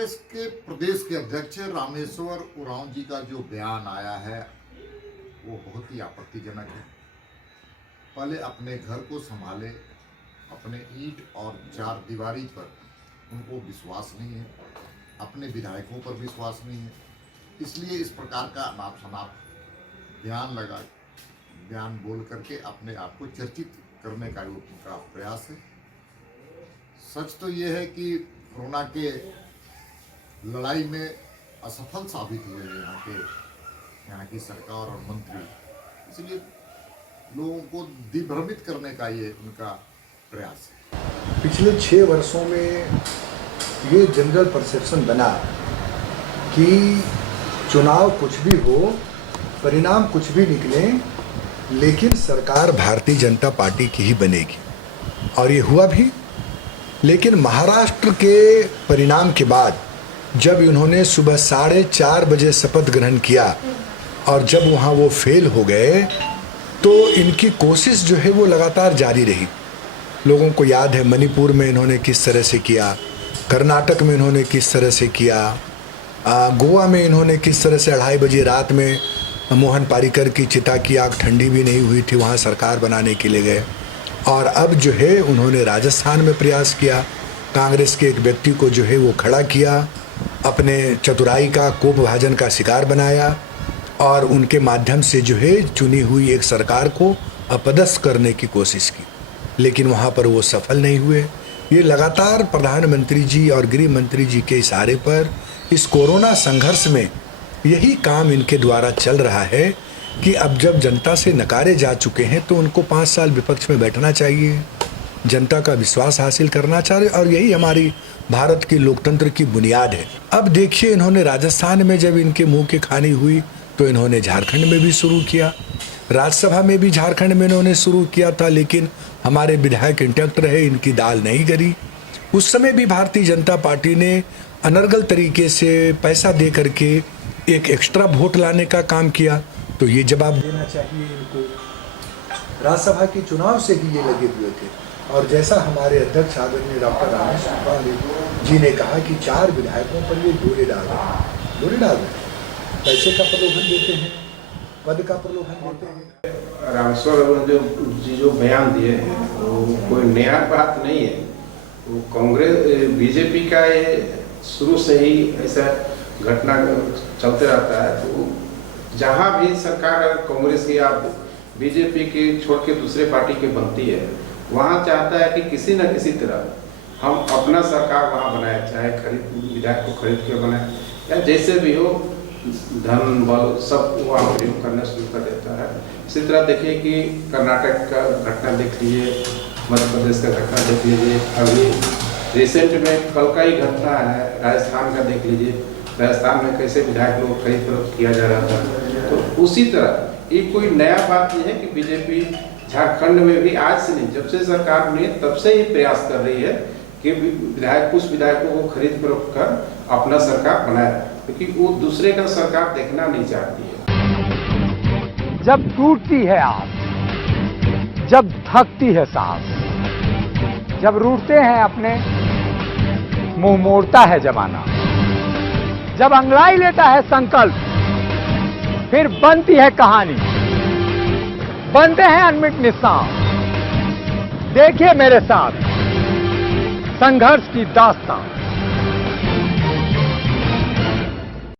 कांग्रेस के प्रदेश के अध्यक्ष रामेश्वर उरांव जी का जो बयान आया है वो बहुत ही आपत्तिजनक है। पहले अपने घर को संभाले, अपने ईंट और चार दीवारी पर उनको विश्वास नहीं है, अपने विधायकों पर विश्वास नहीं है, इसलिए इस प्रकार का अनाप शनाप बयान बोल करके अपने आप को चर्चित करने का उनका प्रयास है। सच तो ये है कि कोरोना के लड़ाई में असफल साबित हुए हैं यहाँ की सरकार और मंत्री, इसलिए लोगों को दिग्भ्रमित करने का ये उनका प्रयास है। पिछले 6 वर्षों में ये जनरल परसेप्शन बना कि चुनाव कुछ भी हो, परिणाम कुछ भी निकले, लेकिन सरकार भारतीय जनता पार्टी की ही बनेगी, और ये हुआ भी। लेकिन महाराष्ट्र के परिणाम के बाद जब इन्होंने सुबह 4:30 बजे शपथ ग्रहण किया और जब वहाँ वो फेल हो गए तो इनकी कोशिश जो है वो लगातार जारी रही। लोगों को याद है मणिपुर में इन्होंने किस तरह से किया, कर्नाटक में इन्होंने किस तरह से किया, गोवा में इन्होंने किस तरह से 2:30 बजे रात में मोहन पारिकर की चिता की आग ठंडी भी नहीं हुई थी, वहाँ सरकार बनाने के लिए गए। और अब जो है उन्होंने राजस्थान में प्रयास किया, कांग्रेस के एक व्यक्ति को जो है वो खड़ा किया, अपने चतुराई का कोपभाजन का शिकार बनाया और उनके माध्यम से जो है चुनी हुई एक सरकार को अपदस्थ करने की कोशिश की, लेकिन वहाँ पर वो सफल नहीं हुए। ये लगातार प्रधानमंत्री जी और गृह मंत्री जी के इशारे पर इस कोरोना संघर्ष में यही काम इनके द्वारा चल रहा है कि अब जब जनता से नकारे जा चुके हैं तो उनको 5 साल विपक्ष में बैठना चाहिए, जनता का विश्वास हासिल करना चाहिए, और यही हमारी भारत की लोकतंत्र की बुनियाद है। अब देखिए, इन्होंने राजस्थान में जब इनके मुंह की खानी हुई तो इन्होंने झारखंड में भी शुरू किया, राज्यसभा में भी झारखंड में इन्होंने शुरू किया था, लेकिन हमारे विधायक इंटैक्ट रहे, इनकी दाल नहीं गली। उस समय भी भारतीय जनता पार्टी ने अनर्गल तरीके से पैसा दे करके एक एक्स्ट्रा वोट लाने का काम किया, तो ये जवाब देना चाहिए इनको। राज्यसभा के चुनाव से भी ये लगे हुए थे, और जैसा हमारे अध्यक्ष आदरणीय डॉक्टर रामेश्वर जी ने कहा कि 4 विधायकों पर ये डोरे डाल रहे हैं, पैसे का प्रलोभन देते हैं, पद का प्रलोभन देते हैं। रामेश्वर जी जो बयान दिए हैं वो कोई नया बात नहीं है। वो कांग्रेस बीजेपी का ये शुरू से ही ऐसा घटना चलते रहता है। तो जहाँ भी सरकार कांग्रेस की या बीजेपी के छोड़ के दूसरे पार्टी की बनती है, वहाँ चाहता है कि किसी न किसी तरह हम अपना सरकार वहाँ बनाए, चाहे विधायक को खरीद के बनाए या जैसे भी हो, धन बल सब वहाँ प्रयोग करना शुरू कर देता है। इसी तरह देखिए कि कर्नाटक का घटना देख लीजिए, मध्य प्रदेश का घटना देख लीजिए, अभी रिसेंट में कल का ही घटना है राजस्थान का देख लीजिए, राजस्थान में कैसे विधायक लोग खरीद फरोख्त किया जा रहा था। तो उसी तरह ये कोई नया बात नहीं है कि बीजेपी झारखंड में भी आज से नहीं, जब से सरकार बनी तब से ही प्रयास कर रही है कि कुछ विधायकों को खरीद फरोख्त कर अपना सरकार बनाए, क्योंकि वो दूसरे का सरकार देखना नहीं चाहती है। जब टूटती है आस, जब थकती है सांस, जब रूठते हैं अपने, मुंह मोड़ता है जमाना, जब अंगड़ाई लेता है संकल्प, फिर बनती है कहानी, बनते हैं अनमिट निशान। देखिए मेरे साथ संघर्ष की दास्तान।